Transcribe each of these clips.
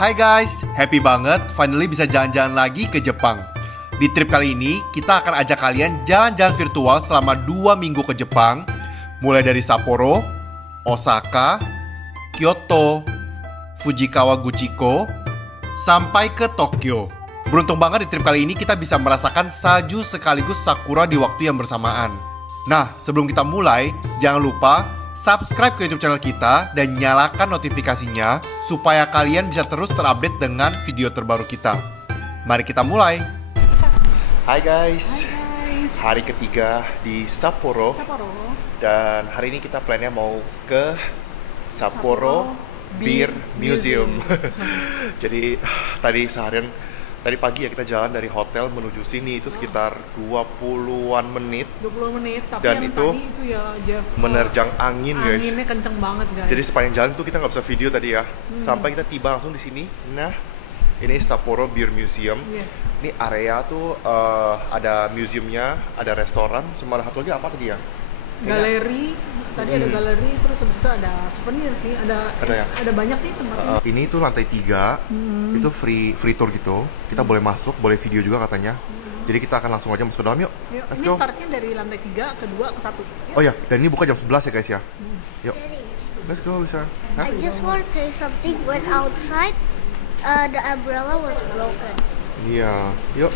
Hai guys, happy banget finally bisa jalan-jalan lagi ke Jepang. Di trip kali ini, kita akan ajak kalian jalan-jalan virtual selama 2 minggu ke Jepang. Mulai dari Sapporo, Osaka, Kyoto, Fujikawa Guchiko, sampai ke Tokyo. Beruntung banget di trip kali ini kita bisa merasakan salju sekaligus sakura di waktu yang bersamaan. Nah, sebelum kita mulai, jangan lupa subscribe ke YouTube channel kita dan nyalakan notifikasinya supaya kalian bisa terus terupdate dengan video terbaru kita. Mari kita mulai. Hai guys. Hari ketiga di Sapporo. Dan hari ini kita plannya mau ke Sapporo Beer Museum. Jadi tadi pagi ya kita jalan dari hotel menuju sini itu sekitar 20-an menit. 20 menit, tapi dan yang itu, tadi itu ya Jeff, menerjang angin guys. Anginnya kenceng banget guys. Jadi sepanjang jalan tuh kita nggak bisa video tadi ya. Sampai kita tiba langsung di sini. Nah, ini Sapporo Beer Museum. Yes. Ini area tuh ada museumnya, ada restoran, sama ada satu lagi apa tadi ya? Galeri. Tadi ada galeri, terus habis itu ada souvenir sih, ada banyak nih tempatnya. Ini tuh lantai 3, itu free tour gitu. Kita boleh masuk, boleh video juga katanya. Jadi kita akan langsung aja masuk ke dalam yuk. Let's go. Ini startnya dari lantai 3, kedua, ke 1. Ya? Oh ya, dan ini buka jam 11 ya guys ya. Yuk. Let's go, Lisa. I just want to tell you something. When outside, the umbrella was broken. Iya, yuk.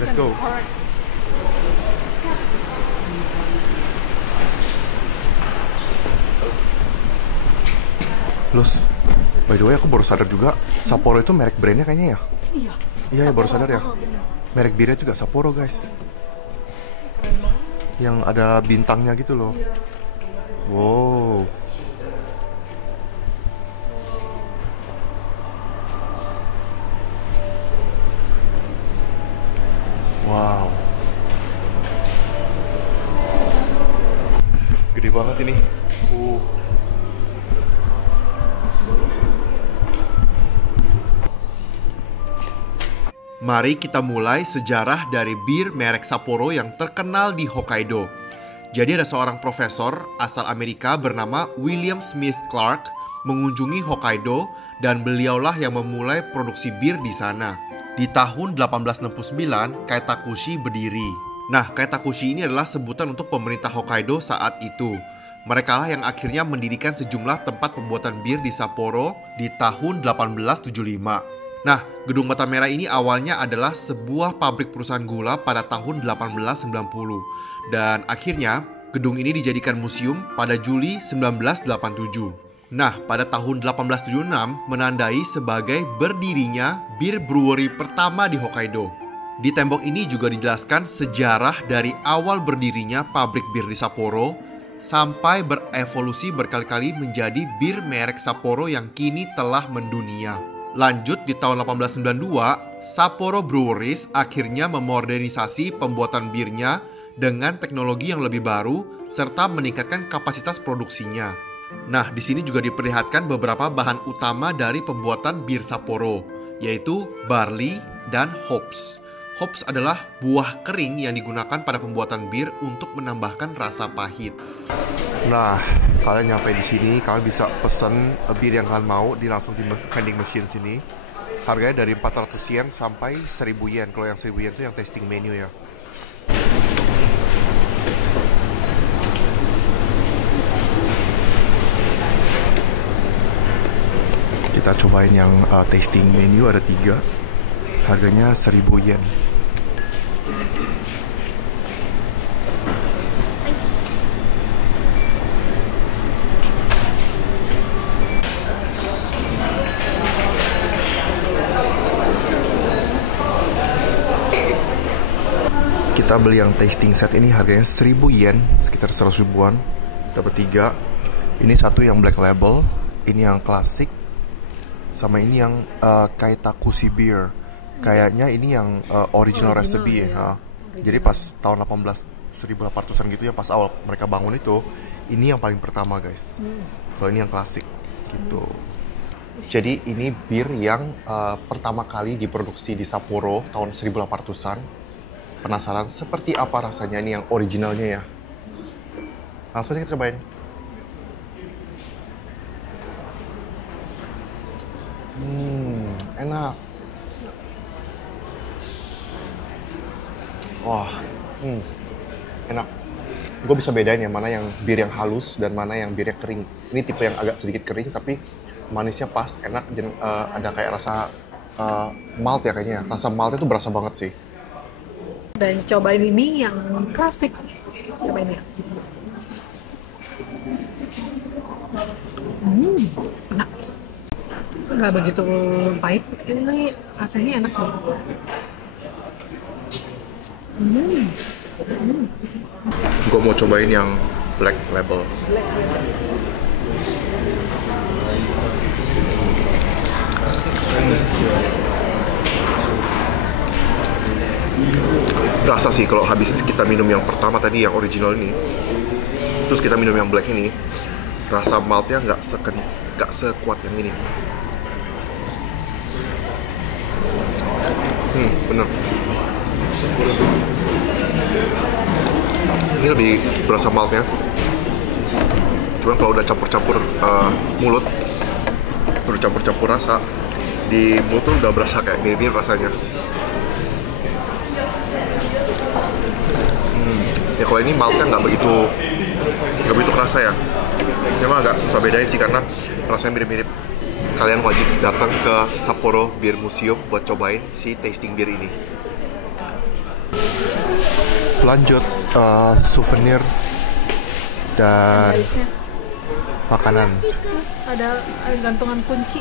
Let's go. Alright. Plus, by the way aku baru sadar juga Sapporo itu merek brandnya kayaknya ya. Iya, baru sadar ya. Merek birnya juga Sapporo guys. Yang ada bintangnya gitu loh. Wow. Wow. Gede banget ini. Mari kita mulai sejarah dari bir merek Sapporo yang terkenal di Hokkaido. Jadi ada seorang profesor asal Amerika bernama William Smith Clark mengunjungi Hokkaido dan beliaulah yang memulai produksi bir di sana. Di tahun 1869, Kaitakushi berdiri. Nah, Kaitakushi ini adalah sebutan untuk pemerintah Hokkaido saat itu. Mereka lah yang akhirnya mendirikan sejumlah tempat pembuatan bir di Sapporo di tahun 1875. Nah, Gedung Bata Merah ini awalnya adalah sebuah pabrik perusahaan gula pada tahun 1890. Dan akhirnya, gedung ini dijadikan museum pada Juli 1987. Nah, pada tahun 1876 menandai sebagai berdirinya bir brewery pertama di Hokkaido. Di tembok ini juga dijelaskan sejarah dari awal berdirinya pabrik bir di Sapporo sampai berevolusi berkali-kali menjadi bir merek Sapporo yang kini telah mendunia. Lanjut di tahun 1892, Sapporo Breweries akhirnya memodernisasi pembuatan birnya dengan teknologi yang lebih baru serta meningkatkan kapasitas produksinya. Nah, di sini juga diperlihatkan beberapa bahan utama dari pembuatan bir Sapporo, yaitu barley dan hops. Hops adalah buah kering yang digunakan pada pembuatan bir untuk menambahkan rasa pahit. Nah, kalian nyampe di sini, kalian bisa pesen bir yang kalian mau di langsung di vending machine sini. Harganya dari 400 yen sampai 1000 yen. Kalau yang 1000 yen itu yang tasting menu ya. Kita cobain yang tasting menu, ada 3. Harganya 1000 yen. Kita beli yang tasting set ini harganya 1000 yen, sekitar 100 ribuan. Dapat 3. Ini satu yang black label, ini yang klasik, sama ini yang Kaitakushi beer. Kayaknya ini yang original recipe ya. Jadi pas tahun 1800-an gitu ya, pas awal mereka bangun itu, ini yang paling pertama guys. Kalau ini yang klasik gitu. Jadi ini bir yang pertama kali diproduksi di Sapporo tahun 1800-an. Penasaran seperti apa rasanya ini yang originalnya ya? Langsung aja kita cobain. Enak. Wah, enak. Gue bisa bedain ya mana yang bir yang halus dan mana yang birnya kering. Ini tipe yang agak sedikit kering tapi manisnya pas, enak. Ada kayak rasa malt ya kayaknya. Rasa maltnya tuh berasa banget sih. Dan cobain ini yang klasik. Cobain ya. Enak. Nggak begitu pahit. Ini rasanya enak loh. Gue mau cobain yang Black Label. Rasa sih kalau habis kita minum yang pertama tadi yang original ini, terus kita minum yang black ini, rasa maltnya nggak sekuat yang ini. Bener. Ini lebih berasa maltnya. Cuman kalau udah campur-campur mulut, udah campur-campur rasa di mulut tuh udah berasa kayak mirip-mirip rasanya. Ya kalau ini maltnya nggak begitu kerasa ya. Memang agak susah bedain sih karena rasanya mirip-mirip. Kalian wajib datang ke Sapporo Beer Museum buat cobain si tasting beer ini. Lanjut souvenir dan makanan. Ada gantungan kunci.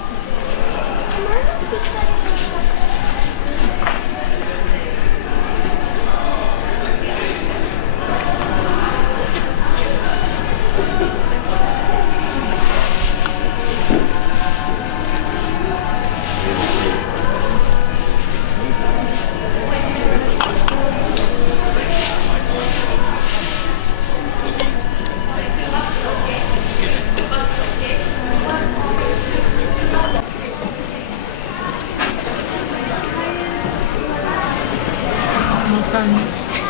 Makan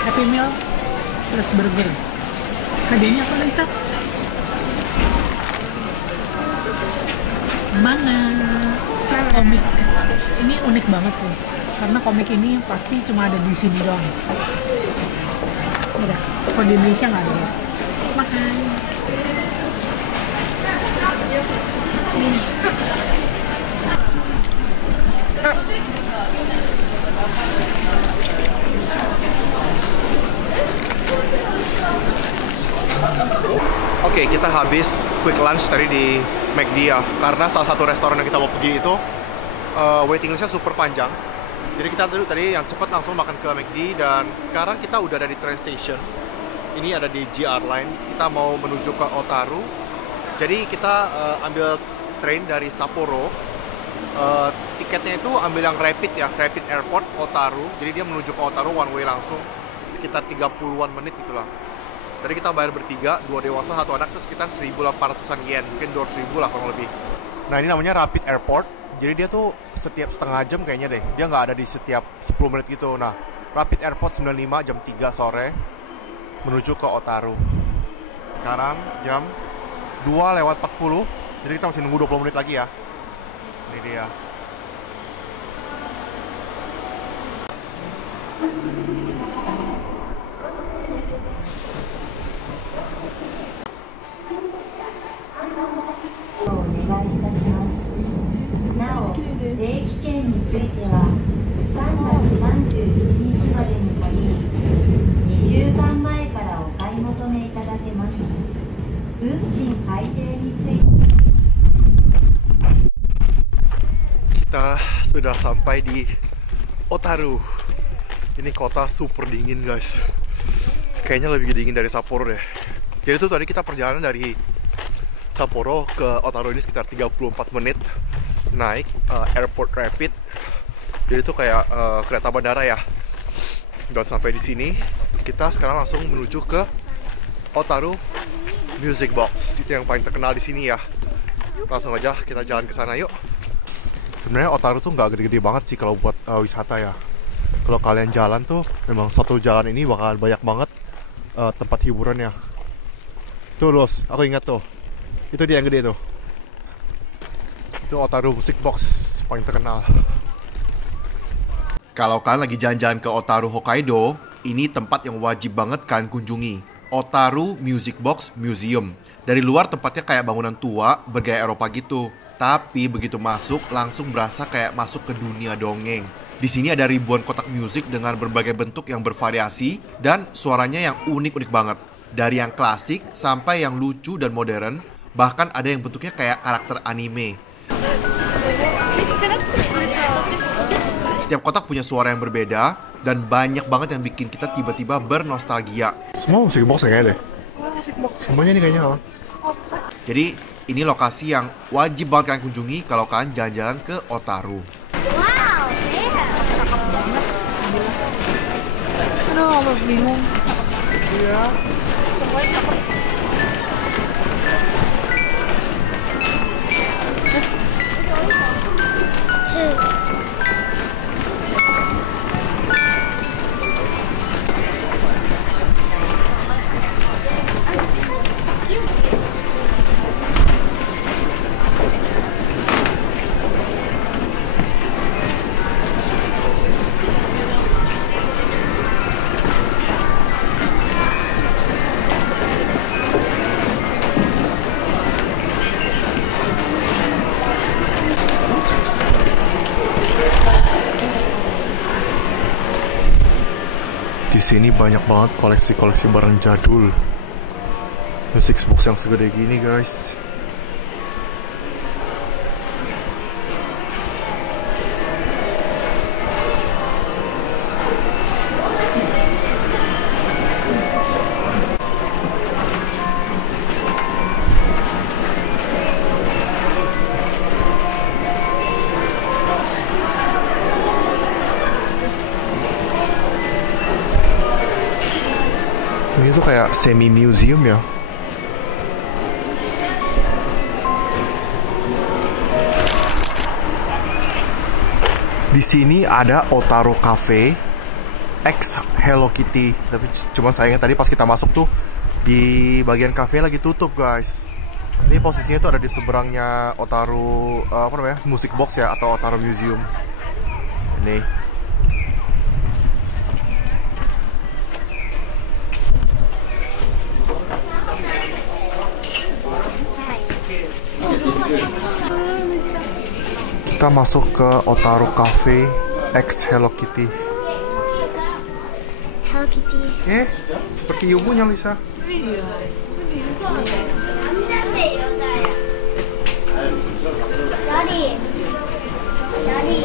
Happy Meal plus burger. Hadiahnya apa Lisa? Mana? Komik. Ini unik banget sih. Karena komik ini pasti cuma ada di sini doang. Udah, kalau di Indonesia nggak ada. Makan. Oke, kita habis quick lunch tadi di McD ya. Karena salah satu restoran yang kita mau pergi itu waiting listnya super panjang. Jadi kita tadi yang cepat langsung makan ke McD. Dan sekarang kita udah ada di train station. Ini ada di JR Line. Kita mau menuju ke Otaru. Jadi kita ambil train dari Sapporo. Tiketnya itu ambil yang rapid ya, Rapid Airport Otaru. Jadi dia menuju ke Otaru one way langsung. Sekitar 30-an menit gitulah. Tadi kita bayar bertiga, 2 dewasa, 1 anak, itu sekitar 1.800-an yen, mungkin 200.000 lah kurang lebih. Nah ini namanya Rapid Airport, jadi dia tuh setiap setengah jam kayaknya deh, dia nggak ada di setiap 10 menit gitu. Nah, Rapid Airport 95 jam 3 sore, menuju ke Otaru. Sekarang jam 2:40, jadi kita masih nunggu 20 menit lagi ya. Ini dia. Kita sudah sampai di Otaru. Ini kota super dingin guys. Kayaknya lebih dingin dari Sapporo deh. Jadi tuh tadi kita perjalanan dari Sapporo ke Otaru ini sekitar 34 menit naik airport rapid. Jadi itu kayak kereta bandara ya. Dan sampai di sini kita sekarang langsung menuju ke Otaru Music Box. Itu yang paling terkenal di sini ya. Langsung aja kita jalan ke sana yuk. Sebenarnya Otaru tuh nggak gede-gede banget sih kalau buat wisata ya. Kalau kalian jalan tuh memang satu jalan ini bakal banyak banget tempat hiburannya. Tuh Ros, aku ingat tuh. Itu dia yang gede tuh. Itu Otaru Music Box, paling terkenal. Kalau kalian lagi jalan-jalan ke Otaru, Hokkaido, ini tempat yang wajib banget kalian kunjungi. Otaru Music Box Museum. Dari luar tempatnya kayak bangunan tua bergaya Eropa gitu. Tapi begitu masuk, langsung berasa kayak masuk ke dunia dongeng. Di sini ada ribuan kotak musik dengan berbagai bentuk yang bervariasi dan suaranya yang unik-unik banget. Dari yang klasik sampai yang lucu dan modern, bahkan ada yang bentuknya kayak karakter anime. Setiap kotak punya suara yang berbeda dan banyak banget yang bikin kita tiba-tiba bernostalgia. Semua musik box kayaknya deh. Semuanya ini kayaknya. Jadi ini lokasi yang wajib banget kalian kunjungi kalau kalian jalan-jalan ke Otaru. Wow, yeah. Aduh, bingung. Iya. Semuanya cakep. Di sini banyak banget koleksi-koleksi barang jadul. Music box yang segede gini, guys. Ini tuh kayak semi museum ya. Di sini ada Otaru Cafe X Hello Kitty. Tapi cuma sayangnya tadi pas kita masuk tuh di bagian cafe lagi tutup, guys. Ini posisinya tuh ada di seberangnya Otaru Music Box ya, atau Otaru Museum. Ini. Kita masuk ke Otaru Cafe X Hello Kitty. Hello Kitty. Seperti ibunya, Lisa. Daddy. Daddy.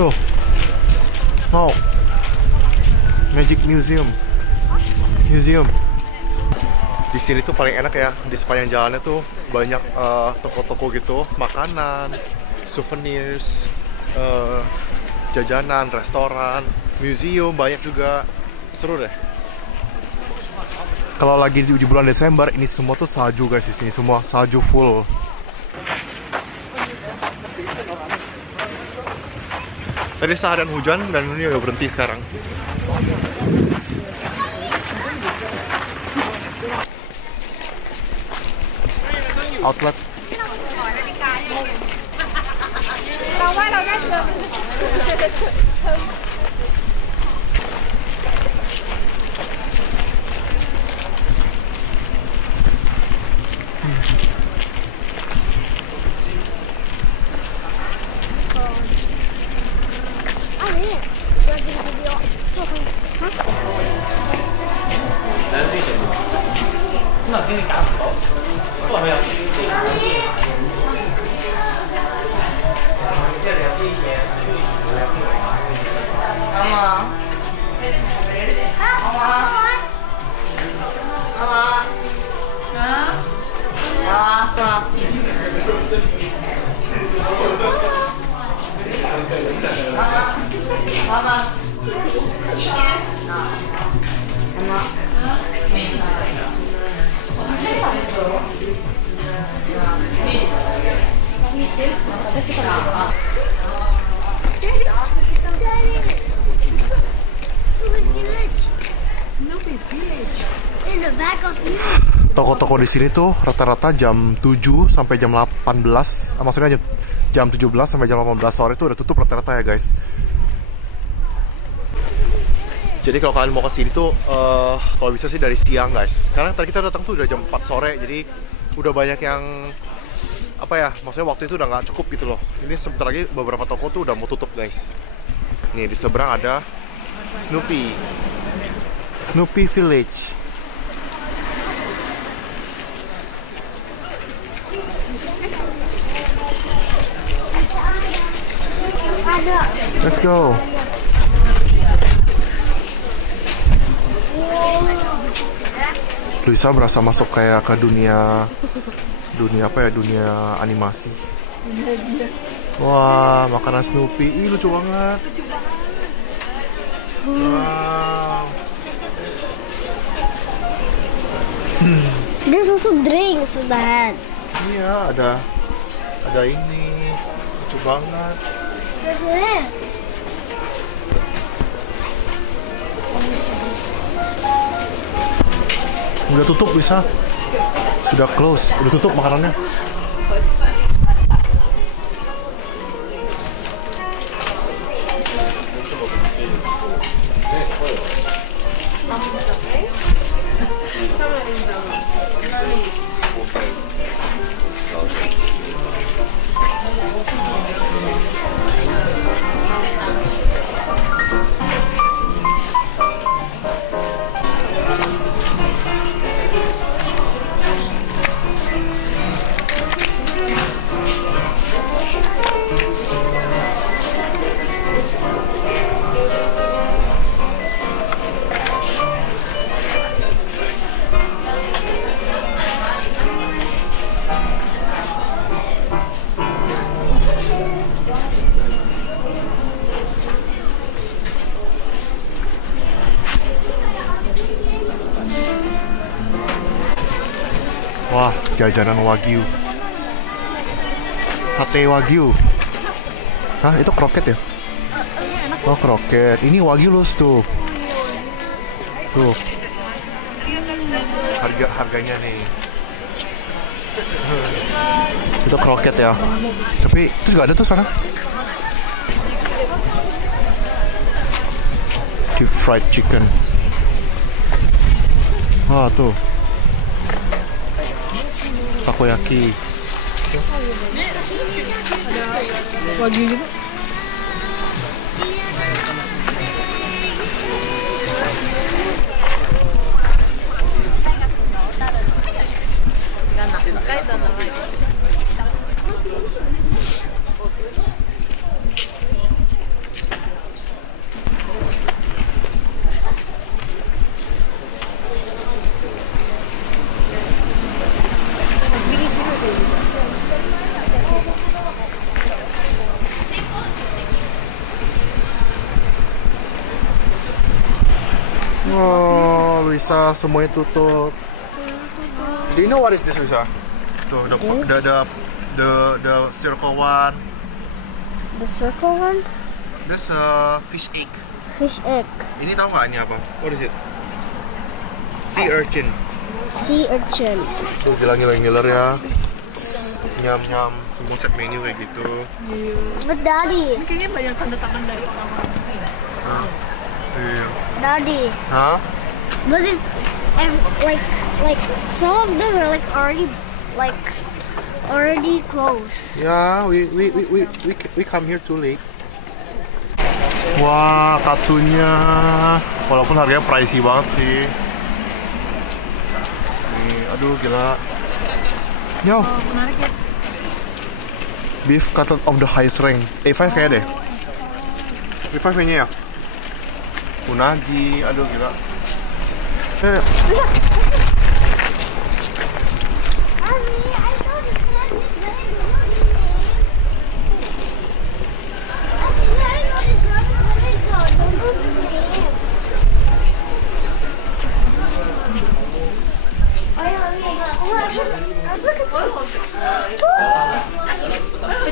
Tuh. Mau. Magic Museum. Di sini tuh paling enak ya, di sepanjang jalannya tuh banyak toko-toko gitu, makanan, souvenirs, jajanan, restoran, museum banyak juga. Seru deh. Kalau lagi di bulan Desember, ini semua tuh salju, guys. Di sini semua salju full. Tadi seharian hujan dan ini udah berhenti sekarang. Outlet. Snoopy Village. In the back of you. Toko-toko di sini tuh rata-rata jam 7 sampai jam 18, maksudnya jam 17 sampai jam 18 sore itu udah tutup rata-rata ya guys. Jadi kalau kalian mau ke sini tuh kalau bisa sih dari siang guys. Karena tadi kita datang tuh udah jam 4 sore, jadi udah banyak yang apa ya, maksudnya waktu itu udah nggak cukup gitu loh. Ini sebentar lagi beberapa toko tuh udah mau tutup guys. Nih di seberang ada Snoopy Village. Let's go. Luisa berasa masuk kayak ke dunia apa ya, dunia animasi. Wah, makanan Snoopy. Ih, lucu banget. Wow. There's also drinks with that. Iya, ada ini. Lucu banget. There's this. Udah tutup bisa. Sudah close. Udah tutup makanannya. Wah, jajanan Wagyu. Sate Wagyu. Hah, itu kroket ya? Oh, kroket. Ini Wagyu loh tuh. Tuh. Harganya nih. Itu kroket ya. Tapi itu juga ada tuh sana. Deep fried chicken. Wah, tuh. Takoyaki. Ada Wagyu juga. Oh, Luisa, semuanya tutup. Do you know what is this, Luisa? Tuh, the circle one. The circle one? This a fish egg. Fish egg. Ini tahu nggak ini apa? What is it? Sea urchin. Sea urchin. Tuh gilang-gilang ngiler ya. Nyam-nyam, semua set menu kayak gitu. But Daddy. Ini kayaknya banyak tanda tangan dari orang-orang. Iya. Daddy. Hah? But it's like some of them are already closed. Yeah, we come here too late. Wah, katsunya. Walaupun harganya pricey banget sih. Nih, aduh gila. Yo. Menarik ya. Beef cutlet of the highest rank. A5 kayaknya deh. A5 kayaknya ya. Unagi, aduh gila.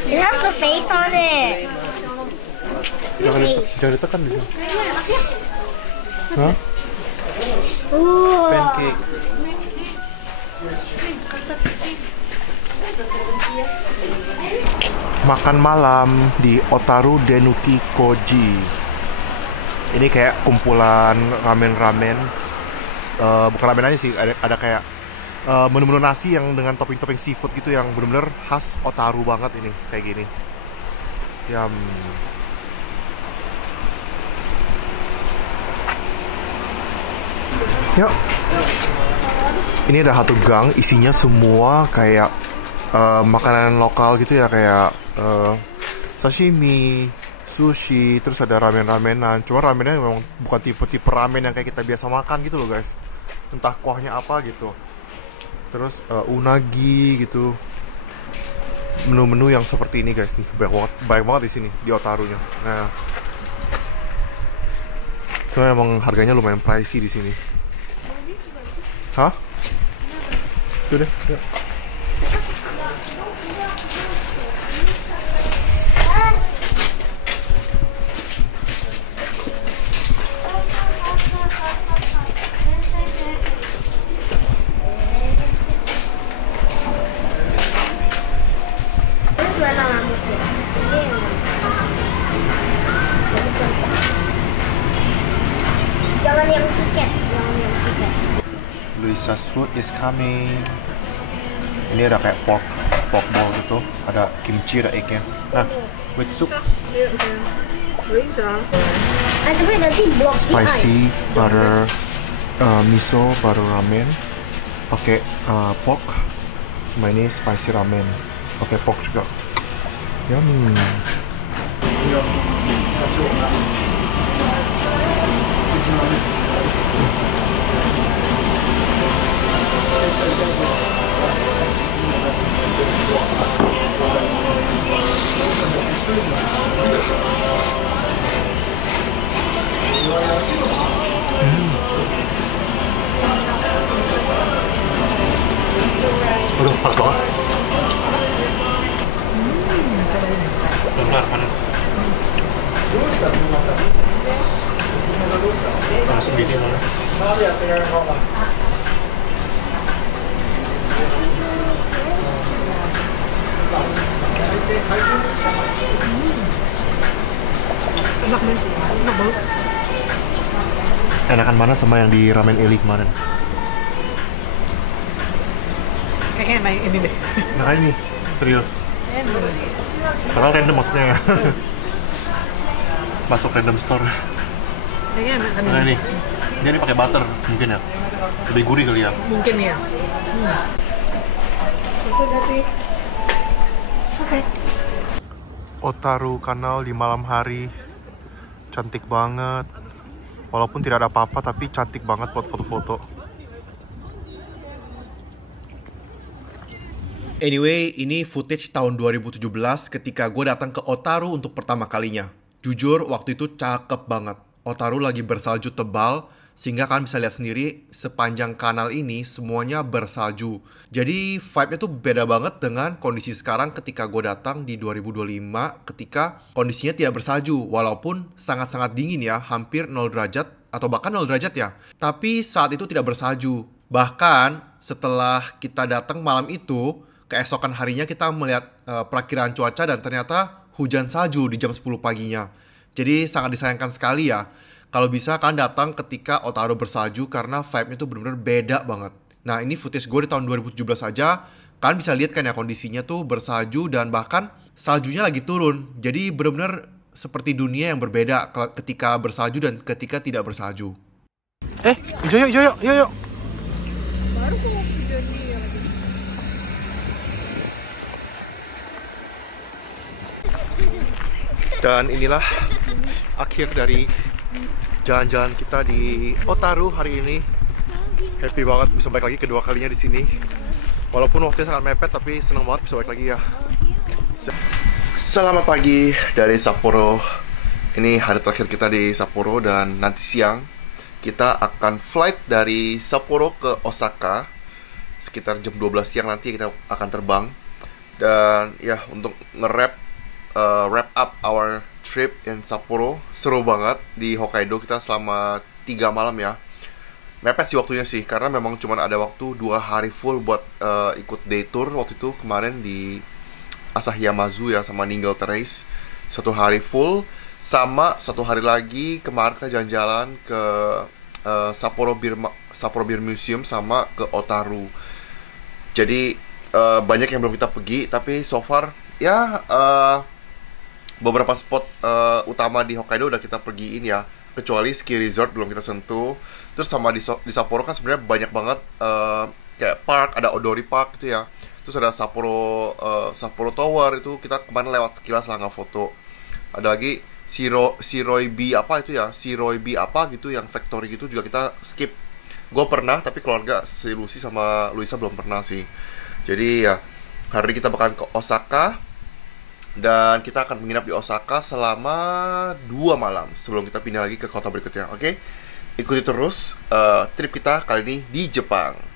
It has the face on it. Jangan ditekan dulu. Hah? Ooh. Pancake. Makan malam di Otaru Denuki Koji. Ini kayak kumpulan ramen-ramen. Bukan ramen aja sih, ada kayak menu-menu nasi yang dengan topping-topping seafood gitu yang benar-benar khas Otaru banget ini, kayak gini. Yum. Yuk. Ini ada satu gang, isinya semua kayak makanan lokal gitu ya, kayak sashimi, sushi, terus ada ramen-ramenan. Cuma ramennya memang bukan tipe-tipe ramen yang kayak kita biasa makan gitu loh guys. Entah kuahnya apa gitu. Terus unagi gitu. Menu-menu yang seperti ini guys nih, banyak banget di sini di Otarunya. Nah, cuma emang harganya lumayan pricey di sini. Hah? Tuh deh. Yuk. Jangan yang tiket, jangan yang tiket. Luisa's food is coming. Ini ada kayak pork bowl gitu, ada kimchi, ada egg-nya. Nah, with soup. Tapi nanti block Spicy butter miso butter ramen. Pakai pork. Sama ini spicy ramen. Pakai pork juga. Yummy. Udah pas banget. Benar panas. Panas sendiri mana? Enak banget. Enak banget. Enakan mana sama yang di ramen Eli kemarin? Kayaknya enak ini deh. Nah ini serius. Padahal random maksudnya. Masuk random store. Kayaknya enak kan Nah ini, dia ini pakai butter mungkin ya, lebih gurih kali ya. Mungkin ya. Oke. Otaru Kanal di malam hari, cantik banget. Walaupun tidak ada apa-apa, tapi cantik banget buat foto-foto. Anyway, ini footage tahun 2017 ketika gue datang ke Otaru untuk pertama kalinya. Jujur, waktu itu cakep banget. Otaru lagi bersalju tebal, sehingga kalian bisa lihat sendiri sepanjang kanal ini semuanya bersalju. Jadi vibe-nya tuh beda banget dengan kondisi sekarang ketika gue datang di 2025 ketika kondisinya tidak bersalju. Walaupun sangat-sangat dingin ya, hampir 0 derajat atau bahkan 0 derajat ya. Tapi saat itu tidak bersalju. Bahkan setelah kita datang malam itu, keesokan harinya kita melihat perakiraan cuaca dan ternyata hujan salju di jam 10 paginya. Jadi sangat disayangkan sekali ya. Kalau bisa kalian datang ketika Otaru bersalju karena vibe-nya tuh bener-bener beda banget. Nah ini footage gue di tahun 2017 aja. Kalian bisa lihat kan ya kondisinya tuh bersalju dan bahkan saljunya lagi turun. Jadi bener-bener seperti dunia yang berbeda ketika bersalju dan ketika tidak bersalju. Yuk. Baru kok hujan dia lagi. Dan inilah akhir dari jalan-jalan kita di Otaru hari ini. Happy banget bisa balik lagi kedua kalinya di sini. Walaupun waktunya sangat mepet, tapi seneng banget bisa balik lagi ya. Selamat pagi dari Sapporo. Ini hari terakhir kita di Sapporo dan nanti siang kita akan flight dari Sapporo ke Osaka. sekitar jam 12 siang nanti kita akan terbang. Dan ya, untuk wrap up our trip in Sapporo, seru banget di Hokkaido. Kita selama 3 malam ya. Mepet sih waktunya sih, karena memang cuma ada waktu 2 hari full buat ikut day tour. Waktu itu kemarin di Asahi Yamazu ya, sama Ninggal Terrace. 1 hari full, sama 1 hari lagi kemarin kita jalan-jalan ke Sapporo Beer Museum sama ke Otaru. Jadi banyak yang belum kita pergi, tapi so far ya beberapa spot utama di Hokkaido udah kita pergiin ya, kecuali ski resort belum kita sentuh. Terus sama di Sapporo kan sebenarnya banyak banget kayak park, ada Odori Park gitu ya. Terus ada Sapporo Tower, itu kita kemarin lewat sekilas lah, nggak foto. Ada lagi Shiroibi apa itu ya, Shiroibi apa gitu yang factory gitu juga kita skip. Gue pernah, tapi keluarga si Lucy sama Luisa belum pernah sih. Jadi ya, hari ini kita bakalan ke Osaka. Dan kita akan menginap di Osaka selama 2 malam sebelum kita pindah lagi ke kota berikutnya, oke? Ikuti terus trip kita kali ini di Jepang.